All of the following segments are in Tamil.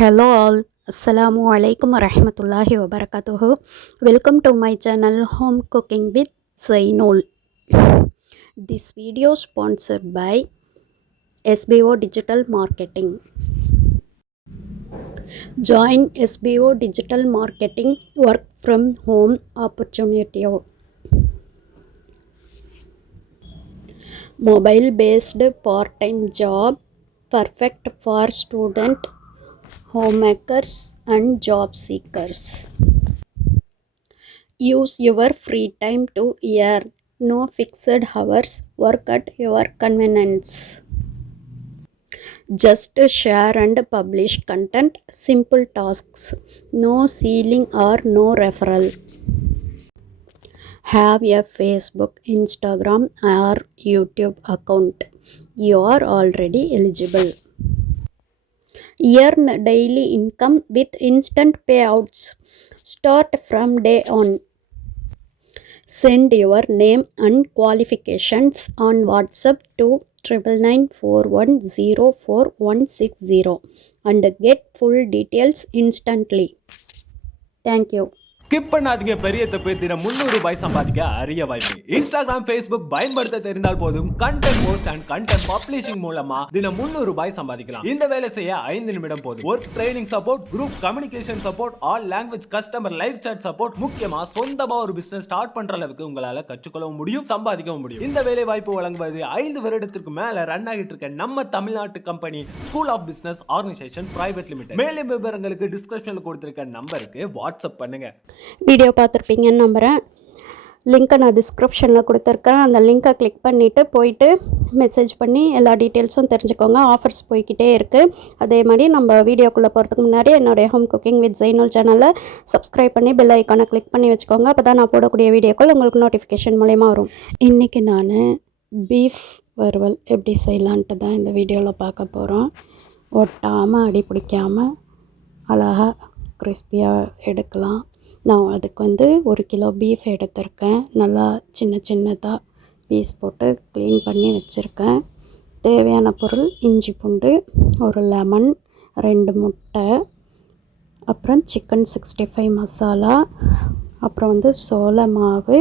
Hello all, Assalamu alaikum warahmatullahi wabarakatuh. Welcome to my channel Home Cooking with Zainul. This video sponsored by SBO Digital Marketing. Join SBO Digital Marketing work from home opportunity. Mobile based part-time job perfect for student, homemakers and job seekers. Use your free time to earn. No fixed hours. Work at your convenience. Just share and publish content. Simple tasks. No ceiling or no referral. Have a Facebook, Instagram or YouTube account. You are already eligible. Earn daily income with instant payouts. Start from day on. Send your name and qualifications on WhatsApp to 9994104160 and get full details instantly. Thank you. Skip பண்ணாதீங்க. பெரிய தப்பு. தினம் 300 ரூபாய் சம்பாதிக்க அரிய வாய்ப்பு. இன்ஸ்டாகிராம், ஃபேஸ்புக் பயன்படுத்த தெரிந்தால் போதும். Content post and content publishing மூலமா தினம் 300 ரூபாய் சம்பாதிக்கலாம். இந்த வேலை செய்ய 5 நிமிடம் போதும். Work training support, group communication support, all language customer live chat support, முக்கியமா சொந்தமா ஒரு பிசினஸ் ஸ்டார்ட் பண்ற அளவுக்கு உங்களால கற்றுக்கொள்ளவும் முடியும், சம்பாதிக்கவும் முடியும். இந்த வேலை வாய்ப்பு வழங்குவது 5 வருடத்திற்கு மேல ரன் ஆகிட்டு இருக்க நம்ம தமிழ்நாட்டு company school of business organisation private limited. மேலும் விவரங்களுக்கு டிஸ்கிரிப்ஷன்ல கொடுத்திருக்க நம்பருக்கு வாட்ஸ்அப் பண்ணுங்க. வீடியோ பார்த்துருப்பீங்கன்னு நம்புகிறேன். லிங்க்கை நான் டிஸ்கிரிப்ஷனில் கொடுத்துருக்கேன். அந்த லிங்க்கை கிளிக் பண்ணிவிட்டு போயிட்டு மெசேஜ் பண்ணி எல்லா டீட்டெயில்ஸும் தெரிஞ்சுக்கோங்க. ஆஃபர்ஸ் போய்கிட்டே இருக்குது. அதே மாதிரி நம்ம வீடியோக்குள்ளே போகிறதுக்கு முன்னாடி என்னுடைய ஹோம் குக்கிங் வித் ஜெய்னுல் சேனலை சப்ஸ்கிரைப் பண்ணி பெல் ஐக்கானை கிளிக் பண்ணி வச்சுக்கோங்க. அப்போ தான் நான் போடக்கூடிய வீடியோக்கள் உங்களுக்கு நோட்டிஃபிகேஷன் மூலயமா வரும். இன்றைக்கி நான் பீஃப் வறுவல் எப்படி செய்யலான்ட்டு தான் இந்த வீடியோவில் பார்க்க போகிறோம். ஒட்டாமல் அடி பிடிக்காமல் அழகாக கிறிஸ்பியாக எடுக்கலாம். நான் அதுக்கு 1 கிலோ பீஃப் எடுத்திருக்கேன். நல்லா சின்ன சின்னதாக பீஸ் போட்டு க்ளீன் பண்ணி வச்சுருக்கேன். தேவையான பொருள் இஞ்சி பூண்டு, ஒரு லெமன், 2 முட்டை, அப்புறம் சிக்கன் 65 மசாலா, அப்புறம் சோள மாவு,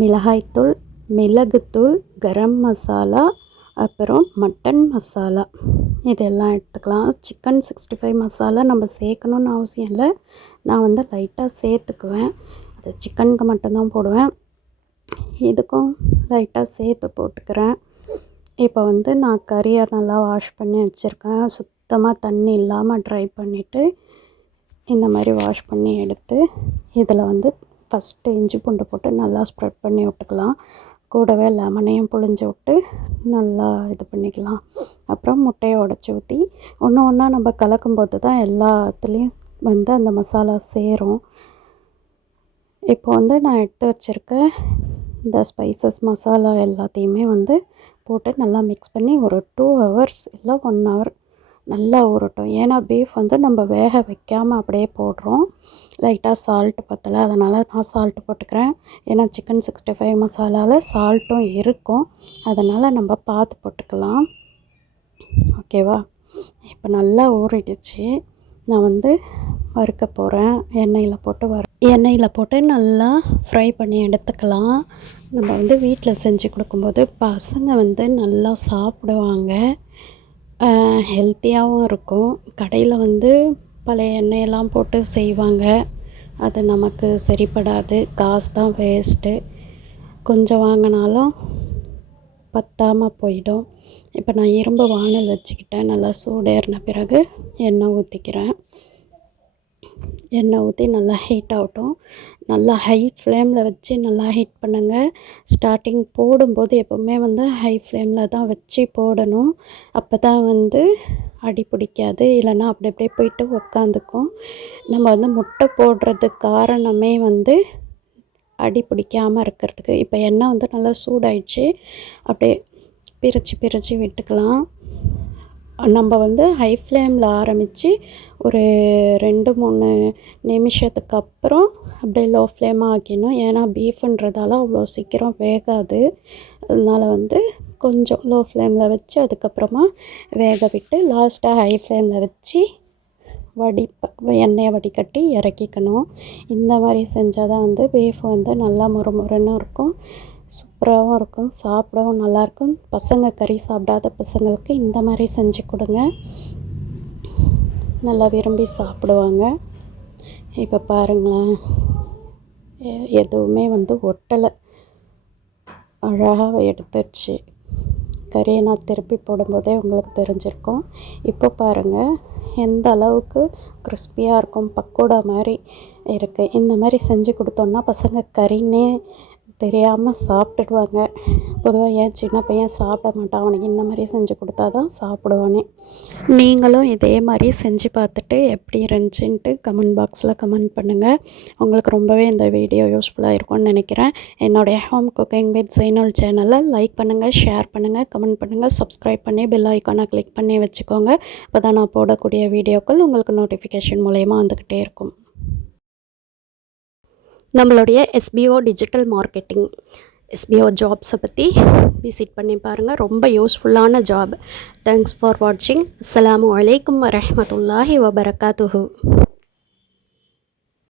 மிளகாய்த்தூள், மிளகுத்தூள், கரம் மசாலா, அப்புறம் மட்டன் மசாலா இதெல்லாம் எடுத்துக்கலாம். சிக்கன் 65 மசாலா நம்ம சேர்க்கணுன்னு அவசியம் இல்லை. நான் லைட்டாக சேர்த்துக்குவேன். அது சிக்கனுக்கு மட்டும்தான் போடுவேன். இதுக்கும் லைட்டாக சேர்த்து போட்டுக்கிறேன். இப்போ நான் கறியை நல்லா வாஷ் பண்ணி வச்சுருக்கேன். சுத்தமாக தண்ணி இல்லாமல் ட்ரை பண்ணிவிட்டு இந்த மாதிரி வாஷ் பண்ணி எடுத்து இதில் ஃபஸ்ட்டு இஞ்சி பூண்டு போட்டு நல்லா ஸ்ப்ரெட் பண்ணி விட்டுக்கலாம். கூடவே லெமனையும் புழிஞ்சு விட்டு நல்லா இது பண்ணிக்கலாம். அப்புறம் முட்டையை உடச்சி ஊற்றி ஒன்று ஒன்றா நம்ம கலக்கும்போது தான் எல்லாத்துலேயும் அந்த மசாலா சேரும். இப்போ நான் எடுத்து வச்சுருக்க இந்த ஸ்பைசஸ் மசாலா எல்லாத்தையுமே போட்டு நல்லா மிக்ஸ் பண்ணி ஒரு 2 ஹவர்ஸ் இல்லை 1 ஹவர் நல்லா ஊறட்டும். ஏன்னா பீஃப் நம்ம வேக வைக்காமல் அப்படியே போடுறோம். லைட்டாக சால்ட்டு பத்தலை, அதனால் நான் சால்ட்டு போட்டுக்கிறேன். ஏன்னா சிக்கன் 65 மசாலாவில் சால்ட்டும் இருக்கும், அதனால் நம்ம பார்த்து போட்டுக்கலாம். ஓகேவா? இப்போ நல்லா ஊறிடுச்சு. நான் வறுக்க போகிறேன். எண்ணெயில் போட்டு நல்லா ஃப்ரை பண்ணி எடுத்துக்கலாம். நம்ம வீட்டில் செஞ்சு கொடுக்கும்போது பசங்க நல்லா சாப்பிடுவாங்க, ஹெல்த்தியாகவும் இருக்கும். கடையில் பழைய எண்ணெயெல்லாம் போட்டு செய்வாங்க, அது நமக்கு சரிப்படாது, காசு தான் வேஸ்ட்டு. கொஞ்சம் வாங்கினாலும் பத்தாமல் போயிடும். இப்போ நான் இரும்பு வானல் வச்சுக்கிட்டேன். நல்லா சூடேறின பிறகு எண்ணெய் ஊற்றிக்கிறேன். எண்ணெய் ஊற்றி நல்லா ஹீட் ஆகட்டும். நல்லா ஹை ஃப்ளேமில் வச்சு நல்லா ஹீட் பண்ணுங்கள். ஸ்டார்டிங் போடும்போது எப்போவுமே ஹை ஃப்ளேமில் தான் வச்சு போடணும். அப்போ தான் அடி பிடிக்காது, இல்லைன்னா அப்படி அப்படியே போயிட்டு உக்காந்துக்கும். நம்ம முட்டை போடுறதுக்கு காரணமே அடி பிடிக்காமல் இருக்கிறதுக்கு. இப்போ எண்ணெய் நல்லா சூடாயிடுச்சு. அப்படியே பிரித்து விட்டுக்கலாம். நம்ம ஹை ஃப்ளேமில் ஆரம்பித்து ஒரு 2-3 நிமிஷத்துக்கு அப்புறம் அப்படியே லோ ஃப்ளேமாக ஆக்கிடணும். ஏன்னா பீஃப்ன்றதால அவ்வளோ சீக்கிரம் வேகாது. அதனால் கொஞ்சம் லோ ஃப்ளேமில் வச்சு அதுக்கப்புறமா வேக விட்டு லாஸ்ட்டாக ஹை ஃப்ளேமில் வச்சு எண்ணெயை வடிகட்டி இறக்கிக்கணும். இந்த மாதிரி செஞ்சால் தான் வந்து பீஃப் வந்து நல்லா முறுமுறுன்னு இருக்கும், சூப்பராகவும் இருக்கும், சாப்பிடவும் நல்லாயிருக்கும். பசங்க கறி சாப்பிடாத பசங்களுக்கு இந்த மாதிரி செஞ்சு கொடுங்க, நல்லா விரும்பி சாப்பிடுவாங்க. இப்போ பாருங்களேன், எதுவுமே வந்து ஒட்டலை, அழகாக எடுத்துடுச்சு. கறியை நான் திருப்பி போடும்போதே உங்களுக்கு தெரிஞ்சிருக்கும். இப்போ பாருங்கள் எந்த அளவுக்கு கிறிஸ்பியாக இருக்கும், பக்கோடா மாதிரி இருக்குது. இந்த மாதிரி செஞ்சு கொடுத்தோன்னா பசங்க கறின்னே தெரியாமல் சாப்பிட்டுடுவாங்க. பொதுவாக என் சின்ன பையன் சாப்பிட மாட்டான், அவனுக்கு இந்த மாதிரி செஞ்சு கொடுத்தா தான் சாப்பிடுவானே. நீங்களும் இதே மாதிரி செஞ்சு பார்த்துட்டு எப்படி இருந்துச்சுன்ட்டு கமெண்ட் பாக்ஸில் கமெண்ட் பண்ணுங்கள். உங்களுக்கு ரொம்பவே இந்த வீடியோ யூஸ்ஃபுல்லாக இருக்கும்னு நினைக்கிறேன். என்னுடைய ஹோம் குக்கிங் வித் ஜெய்னல் சேனலை லைக் பண்ணுங்கள், ஷேர் பண்ணுங்கள், கமெண்ட் பண்ணுங்கள், சப்ஸ்கிரைப் பண்ணி பெல் ஐக்கானை கிளிக் பண்ணி வச்சுக்கோங்க. அப்போ தான் நான் போடக்கூடிய வீடியோக்கள் உங்களுக்கு நோட்டிஃபிகேஷன் மூலயமா வந்துக்கிட்டே இருக்கும். நம்மளுடைய SBO டிஜிட்டல் மார்க்கெட்டிங் SBO ஜாப்ஸை பற்றி விசிட் பண்ணி பாருங்கள், ரொம்ப யூஸ்ஃபுல்லான ஜாப். தேங்க்ஸ் ஃபார் வாட்சிங். அஸ்ஸலாமு அலைக்கும் வரஹ்மத்துல்லாஹி வபரகாத்துஹு.